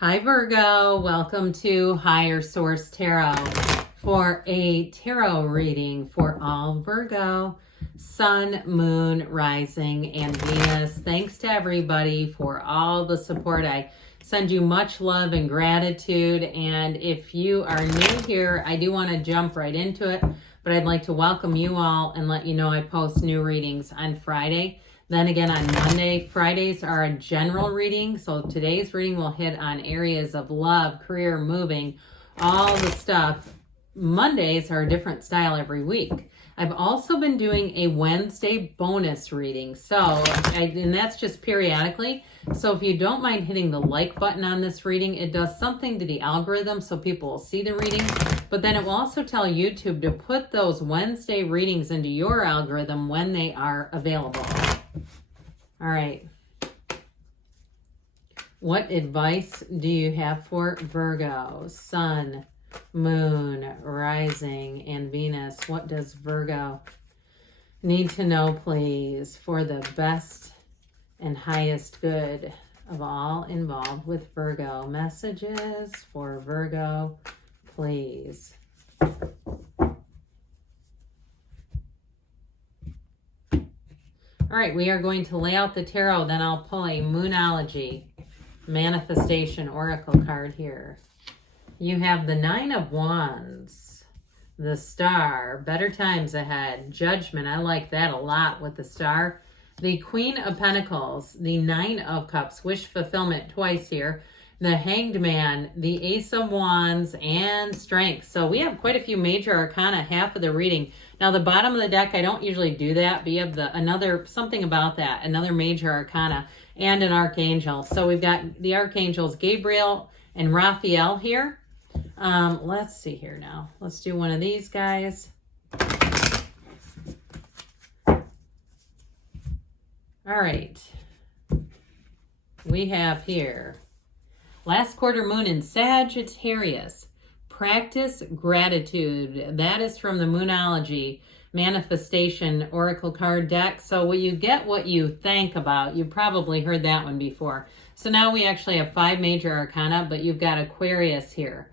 Hi Virgo, welcome to Higher Source Tarot for a tarot reading for all Virgo, Sun, Moon, Rising, and Venus. Thanks to everybody for all the support. I send you much love and gratitude. And if you are new here, I do want to jump right into it, but I'd like to welcome you all and let you know I post new readings on Friday. Then again on Monday. Fridays are a general reading. So today's reading will hit on areas of love, career, moving, all the stuff. Mondays are a different style every week. I've also been doing a Wednesday bonus reading. And that's just periodically. So if you don't mind hitting the like button on this reading, it does something to the algorithm so people will see the reading. But then it will also tell YouTube to put those Wednesday readings into your algorithm when they are available. All right. What advice do you have for Virgo, Sun, Moon, Rising, and Venus? What does Virgo need to know, please, for the best and highest good of all involved with Virgo? Messages for Virgo, please. All right, we are going to lay out the tarot, then I'll pull a Moonology manifestation oracle card here. You have the Nine of Wands, the Star, better times ahead, Judgment. I like that a lot with the Star. The Queen of Pentacles, the Nine of Cups, wish fulfillment twice here. The Hanged Man, the Ace of Wands, and Strength. So we have quite a few major arcana, half of the reading. Now the bottom of the deck, I don't usually do that, but you have something about that, another major arcana and an archangel. So we've got the archangels Gabriel and Raphael here. Let's see here now. Let's do one of these guys. All right. We have here last quarter moon in Sagittarius. Practice gratitude. That is from the Moonology manifestation oracle card deck. So what you get, what you think about. You probably heard that one before. So now we actually have 5 major arcana, but you've got Aquarius here.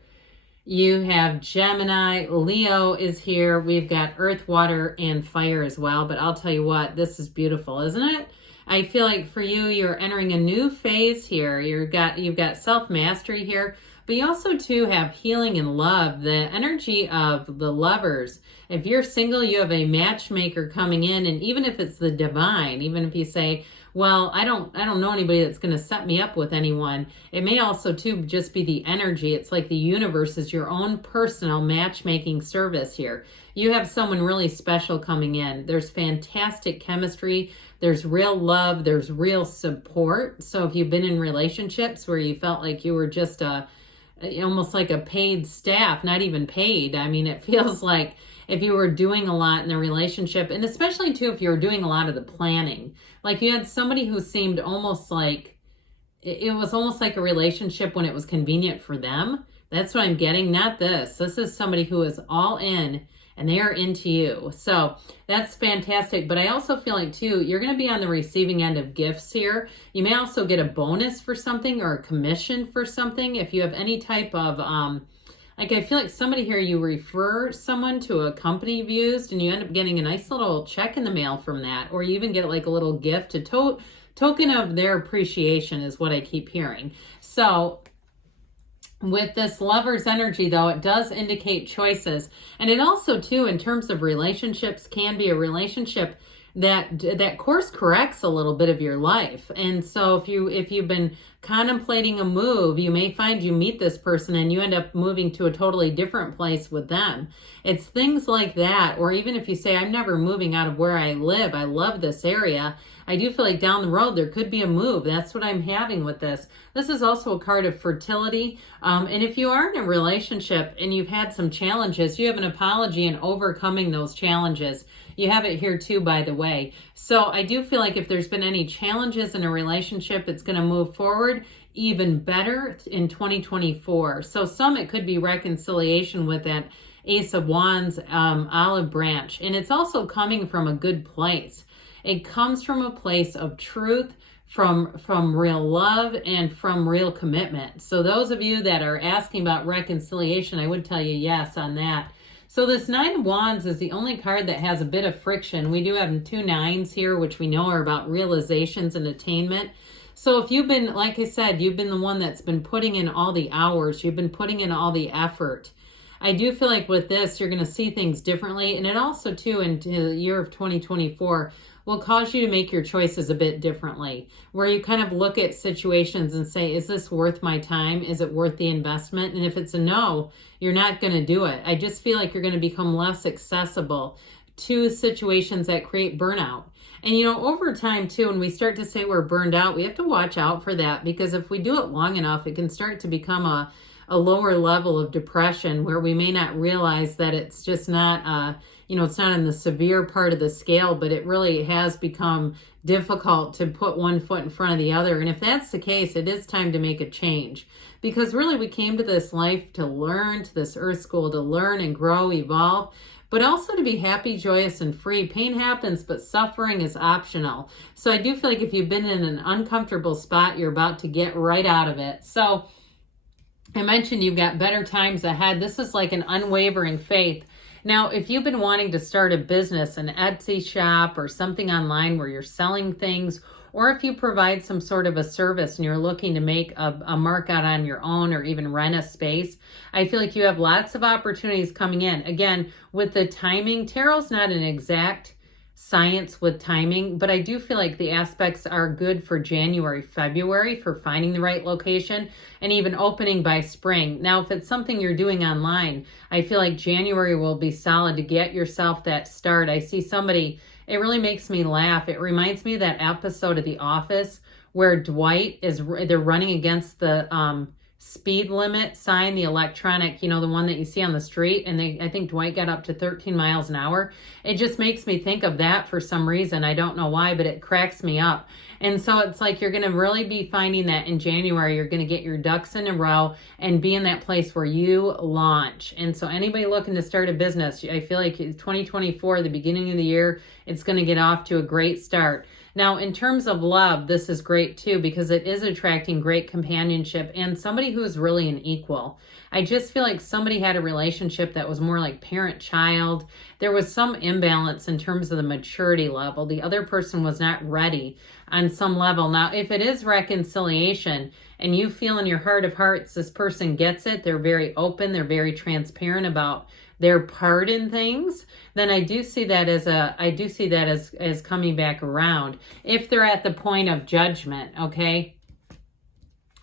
You have Gemini, Leo is here. We've got Earth, Water, and Fire as well. But I'll tell you what, this is beautiful, isn't it? I feel like for you, you're entering a new phase here. You've got self-mastery here, but you also too have healing and love, the energy of the lovers. If you're single, you have a matchmaker coming in, and even if it's the divine, even if you say, well, I don't know anybody that's going to set me up with anyone. It may also too just be the energy. It's like the universe is your own personal matchmaking service here. You have someone really special coming in. There's fantastic chemistry. There's real love. There's real support. So if you've been in relationships where you felt like you were just almost like a paid staff, not even paid. I mean, it feels like if you were doing a lot in the relationship, and especially too if you were doing a lot of the planning, like you had somebody who seemed almost like, it was almost like a relationship when it was convenient for them. That's what I'm getting, not this. This is somebody who is all in and they are into you. So that's fantastic. But I also feel like too, you're going to be on the receiving end of gifts here. You may also get a bonus for something or a commission for something. If you have any type of, like I feel like somebody here, you refer someone to a company you've used and you end up getting a nice little check in the mail from that. Or you even get like a little gift, a token of their appreciation is what I keep hearing. So with this lover's energy, though, it does indicate choices. And it also, too, in terms of relationships, can be a relationship that course corrects a little bit of your life. And so if you've been contemplating a move, you may find you meet this person and you end up moving to a totally different place with them. It's things like that. Or even if you say, I'm never moving out of where I live, I love this area, I do feel like down the road there could be a move. That's what I'm having with this. This is also a card of fertility. And if you are in a relationship and you've had some challenges, you have an apology in overcoming those challenges. You have it here too, by the way. So I do feel like if there's been any challenges in a relationship, it's going to move forward even better in 2024. So some, it could be reconciliation with that Ace of Wands olive branch. And it's also coming from a good place. It comes from a place of truth, from real love and from real commitment. So those of you that are asking about reconciliation, I would tell you yes on that. So this Nine of Wands is the only card that has a bit of friction. We do have 2 nines here, which we know are about realizations and attainment. So if you've been, like I said, you've been the one that's been putting in all the hours, you've been putting in all the effort. I do feel like with this, you're going to see things differently. And it also, too, in the year of 2024, will cause you to make your choices a bit differently, where you kind of look at situations and say, is this worth my time? Is it worth the investment? And if it's a no, you're not going to do it. I just feel like you're going to become less accessible to situations that create burnout. And, you know, over time, too, when we start to say we're burned out, we have to watch out for that, because if we do it long enough, it can start to become a lower level of depression where we may not realize that it's just not, it's not in the severe part of the scale, but it really has become difficult to put one foot in front of the other. And if that's the case, it is time to make a change, because really we came to this life to learn, to this earth school to learn and grow, evolve, but also to be happy, joyous, and free. Pain happens, but suffering is optional. So I do feel like if you've been in an uncomfortable spot, you're about to get right out of it. So I mentioned you've got better times ahead. This is like an unwavering faith. Now, if you've been wanting to start a business, an Etsy shop or something online where you're selling things, or if you provide some sort of a service and you're looking to make a mark out on your own or even rent a space, I feel like you have lots of opportunities coming in. Again, with the timing, tarot's not an exact science with timing, but I do feel like the aspects are good for January, February for finding the right location and even opening by spring. Now, if it's something you're doing online, I feel like January will be solid to get yourself that start. I see somebody, it really makes me laugh. It reminds me of that episode of The Office where Dwight they're running against the speed limit sign, the electronic, the one that you see on the street. And I think Dwight got up to 13 miles an hour. It just makes me think of that for some reason. I don't know why, but it cracks me up. And so it's like you're going to really be finding that in January, you're going to get your ducks in a row and be in that place where you launch. And so anybody looking to start a business, I feel like 2024, the beginning of the year, it's going to get off to a great start. Now, in terms of love, this is great too, because it is attracting great companionship and somebody who's really an equal. I just feel like somebody had a relationship that was more like parent-child. There was some imbalance in terms of the maturity level. The other person was not ready on some level. Now, if it is reconciliation and you feel in your heart of hearts this person gets it, they're very open, they're very transparent about their part in things, then I do see that as coming back around if they're at the point of judgment, okay?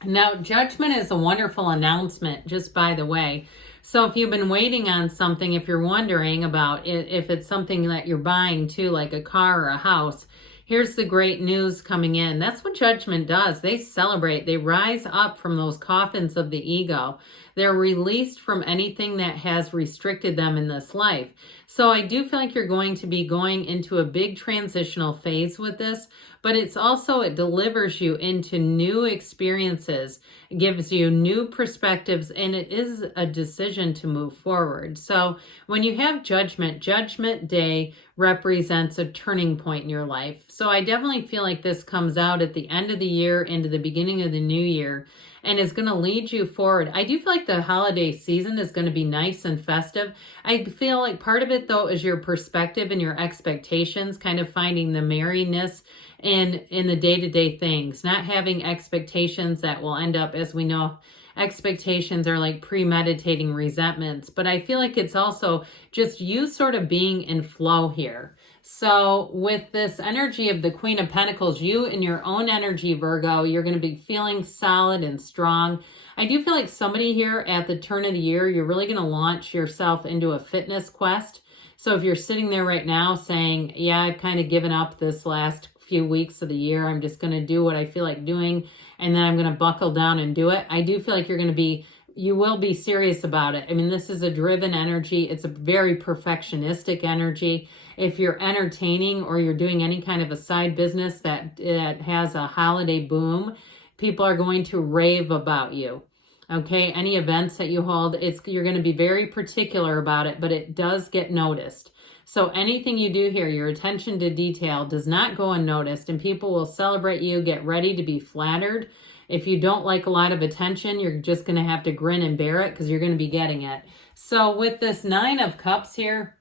Now, judgment is a wonderful announcement, just by the way. So if you've been waiting on something, if you're wondering about it, if it's something that you're buying too, like a car or a house, here's the great news coming in. That's what judgment does. They celebrate. They rise up from those coffins of the ego. They're released from anything that has restricted them in this life. So I do feel like you're going to be going into a big transitional phase with this, but it delivers you into new experiences, it gives you new perspectives, and it is a decision to move forward. So when you have judgment day represents a turning point in your life. So I definitely feel like this comes out at the end of the year into the beginning of the new year and is going to lead you forward. I do feel like the holiday season is going to be nice and festive. I feel like part of it, though, is your perspective and your expectations, kind of finding the merriness in the day-to-day things, not having expectations that will end up, as we know, expectations are like premeditating resentments. But I feel like it's also just you sort of being in flow here. So with this energy of the Queen of Pentacles, you in your own energy, Virgo, you're going to be feeling solid and strong. I do feel like somebody here at the turn of the year, you're really going to launch yourself into a fitness quest. So if you're sitting there right now saying, yeah, I've kind of given up this last few weeks of the year, I'm just going to do what I feel like doing, and then I'm going to buckle down and do it. I do feel like you will be serious about it. I mean, this is a driven energy. It's a very perfectionistic energy. If you're entertaining or you're doing any kind of a side business that has a holiday boom, people are going to rave about you. Okay, any events that you hold, you're going to be very particular about it, but it does get noticed. So anything you do here, your attention to detail does not go unnoticed, and people will celebrate you. Get ready to be flattered. If you don't like a lot of attention, you're just going to have to grin and bear it because you're going to be getting it. So with this Nine of Cups here,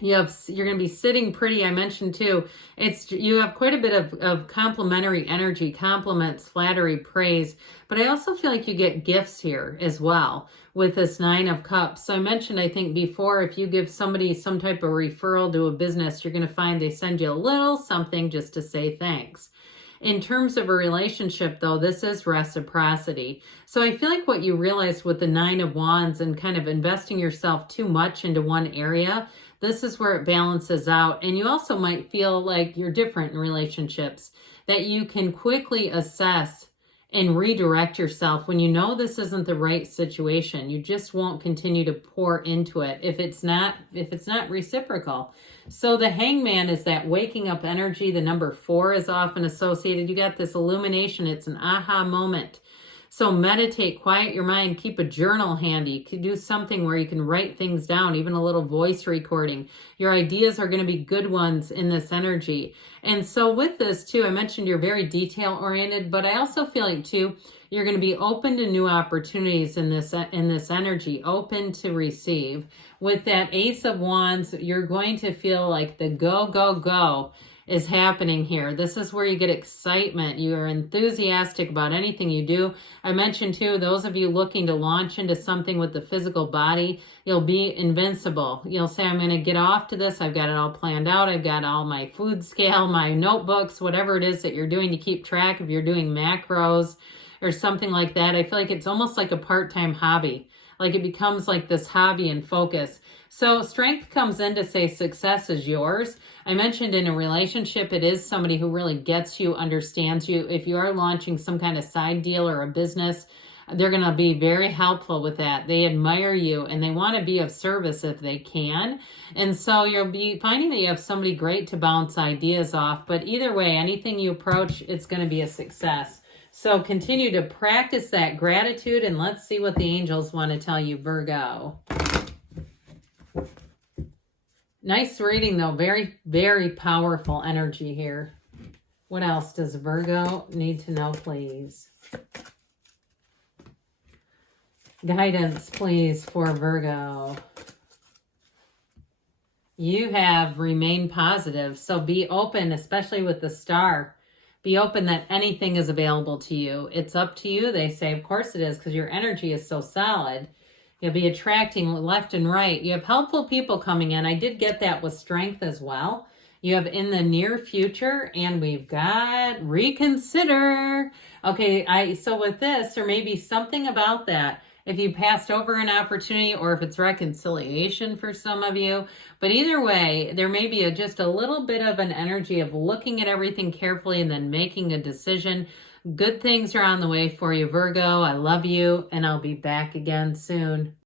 you're going to be sitting pretty. I mentioned too, you have quite a bit of complimentary energy, compliments, flattery, praise, but I also feel like you get gifts here as well with this Nine of Cups. So I mentioned, I think before, if you give somebody some type of referral to a business, you're going to find they send you a little something just to say thanks. In terms of a relationship, though, this is reciprocity. So I feel like what you realize with the Nine of Wands and kind of investing yourself too much into one area, this is where it balances out. And you also might feel like you're different in relationships, that you can quickly assess and redirect yourself when you know this isn't the right situation. You just won't continue to pour into it if it's not reciprocal. So the Hangman is that waking up energy. The number 4 is often associated. You got this illumination. It's an aha moment. So meditate, quiet your mind, keep a journal handy. You could do something where you can write things down, even a little voice recording. Your ideas are going to be good ones in this energy. And so with this too, I mentioned you're very detail oriented, but I also feel like too, you're going to be open to new opportunities in this energy, open to receive. With that Ace of Wands, you're going to feel like the go, go, go is happening here. This is where you get excitement. You are enthusiastic about anything you do. I mentioned too, those of you looking to launch into something with the physical body, you'll be invincible. You'll say, I'm going to get off to this. I've got it all planned out. I've got all my food scale, my notebooks, whatever it is that you're doing to keep track. If you're doing macros or something like that, I feel like it's almost like a part-time hobby. Like it becomes like this hobby and focus. So strength comes in to say success is yours. I mentioned in a relationship, it is somebody who really gets you, understands you. If you are launching some kind of side deal or a business, they're going to be very helpful with that. They admire you and they want to be of service if they can. And so you'll be finding that you have somebody great to bounce ideas off. But either way, anything you approach, it's going to be a success. So continue to practice that gratitude, and let's see what the angels want to tell you, Virgo. Nice reading, though. Very, very powerful energy here. What else does Virgo need to know, please? Guidance, please, for Virgo. You have remained positive, so be open, especially with the star. Be open that anything is available to you. It's up to you, they say. Of course it is, because your energy is so solid. You'll be attracting left and right. You have helpful people coming in. I did get that with strength as well. You have in the near future, and we've got reconsider. Okay, so with this, there may be something about that. If you passed over an opportunity or if it's reconciliation for some of you. But either way, there may be just a little bit of an energy of looking at everything carefully and then making a decision. Good things are on the way for you, Virgo. I love you, and I'll be back again soon.